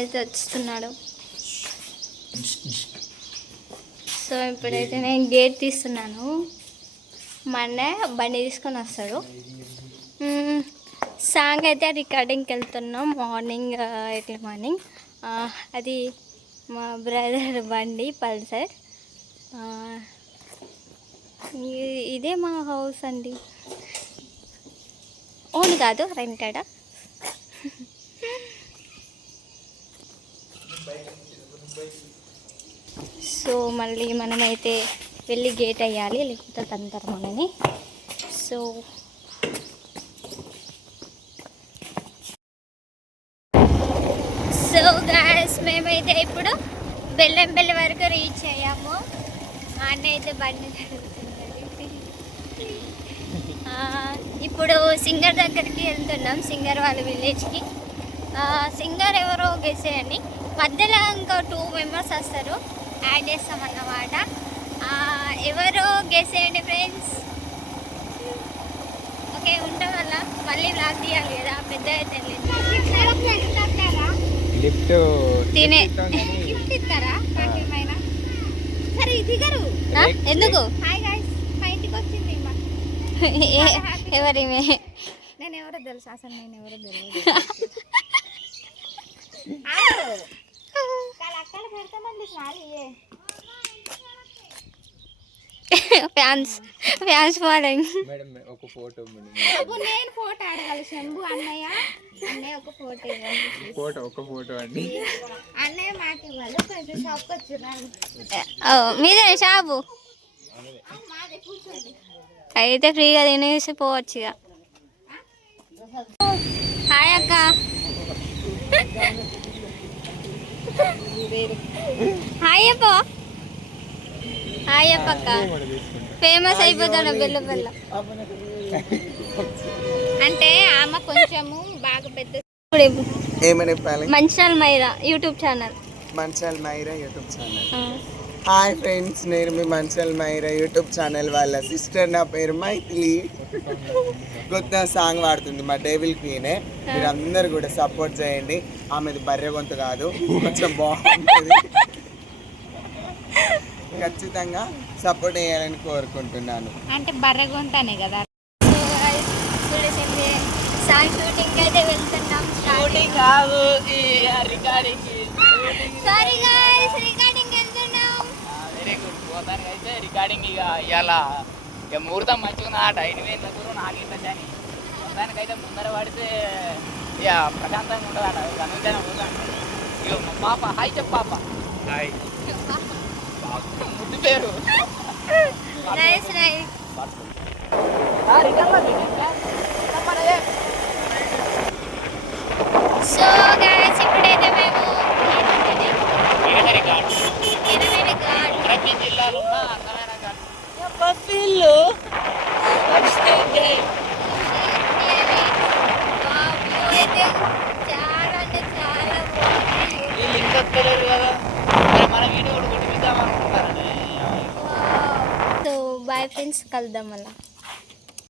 అయితే వస్తున్నాడు. సో ఇప్పుడైతే నేను గేట్ తీస్తున్నాను. మా అన్నయ్య బండి తీసుకొని వస్తాడు. సాంగ్ అయితే రికార్డింగ్కి వెళ్తున్నాం మార్నింగ్, ఎర్లీ మార్నింగ్. అది మా బ్రదర్ బండి పల్సర్. ఇదే మా హౌస్ అండి. ఓన్ కాదు, రెంటెడ్. సో మళ్ళీ మనమైతే వెళ్ళి గేట్ వేయాలి, లేకపోతే తంతారు మనని. సో గాయ్స్, మేమైతే ఇప్పుడు బెల్లంపల్లి వరకు రీచ్ అయ్యాము. మా అన్న అయితే బండి ఇప్పుడు సింగర్ దగ్గరికి వెళ్తున్నాం, సింగర్ వాళ్ళ విలేజ్కి. సింగర్ ఎవరో గెస్ చేయండి. మధ్యలో ఇంకా 2 మెంబర్స్ వస్తారు, యాడ్ చేస్తామన్నమాట. ఎవరో గెస్ చేయండి ఫ్రెండ్స్. ఓకే, ఉంటాం వల్ల మళ్ళీ బ్లాగ్ తీయాలి కదా, పెద్ద అయితే ఎందుకు ఎవరి నేను ఎవరో తెలుసు, అసలు నేను ఎవరో తెలియదు. Fans following. ఒక ఫోటో నేను ఫోటో అడగాలి. శంభు అన్నయ్య ఒక ఫోటో ఇవ్వాలి. ఒక ఫోటో అండి. అన్నయ్య మాకు ఇవ్వాలి. కొంచెం షాప్ వచ్చున్నాను. మీదే షాపు అయితే ఫ్రీగా తినేసి పోవచ్చు ఇక. హాయ్ అక్క. హాయ్ అప్ప. హాయ్ అప్పక్క. ఫేమస్ అయిపోతాడు బెల్లబెల్ల అంటే. ఆమె కొంచెము బాగా పెద్ద. Manchal Maira YouTube channel. Manchal Maira YouTube channel. Hi friends, నేను మీ మంచాల్ మైరా యూట్యూబ్ ఛానల్ వాళ్ళ సిస్టర్. నా పేరు మైథిలి. కొత్త సాంగ్ పాడుతుంది మా డేవిల్ క్వీనే. మీరు అందరు కూడా సపోర్ట్ చేయండి. ఆమెది బర్రె గొంతు కాదు, కొంచెం బాగుంటుంది. ఖచ్చితంగా సపోర్ట్ చేయాలని కోరుకుంటున్నాను. అంటే బర్రె గొంతనే కదా. సాంగ్ షూటింగ్ అయితే వెళ్తున్నాం. షూటింగ్ కాదు, రికార్డింగ్. సారీ గైస్, రికార్డింగ్ వెళ్తున్నాం. Very good. పోతానికి అయితే రికార్డింగ్ ఇక ఇవాళ ఇక ముహూర్తం మంచిగా ఉంది. 8,000 దగ్గర నాలుగింత అని దానికైతే ముందర పడితే ఇక ప్రశాంతంగా ఉంటుందట. గనుంటేనే పోతాను. ఇక మా పాప హాయ్ చెప్పు. పాప హాయ్. ముద్దు పేరు నైస్ నైస్. సో గైస్, ఇప్పుడైతే మేము జిల్లాలో ఉన్న అందమైన చాలా అంటే చాలా వీళ్ళు ఇంకా తెలియదు కదా, మన వీడియో కూడా కొట్టిద్దాం అనుకుంటారండి. సో బాయ్ ఫ్రెండ్స్, కలుద్దాం మళ్ళీ.